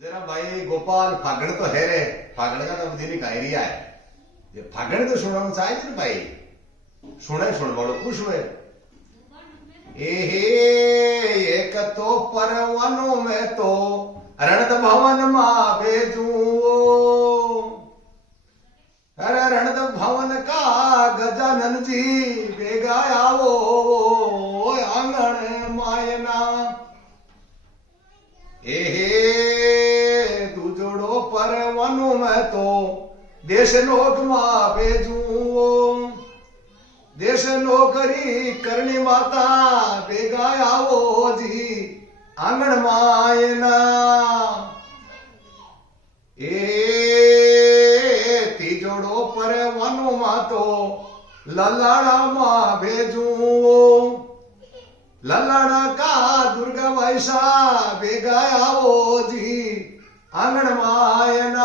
जरा भाई गोपाल फागण तो है रे, फागण का तो मुझे नहीं कह रिया है। ये फागण तो सुनना चाहिए ना भाई, सुने सुन बोलो खुश हुए। एक तो परवानों में तो रणत भवन मा भेजू, अरे रणत भवन का गजानन जी बेगा आवो आंगण मायना। तू जोड़ो परवानों में तो देश लोक मा भेजू, देश नौकरी करनी माता बेगा आवो जी आंगण मायना। तीजोड़ो परवानों मा तो ललाड़ा मा भेजू, ललाड़ा का दुर्गा वैसा बेगा आवो जी आंगण मायना।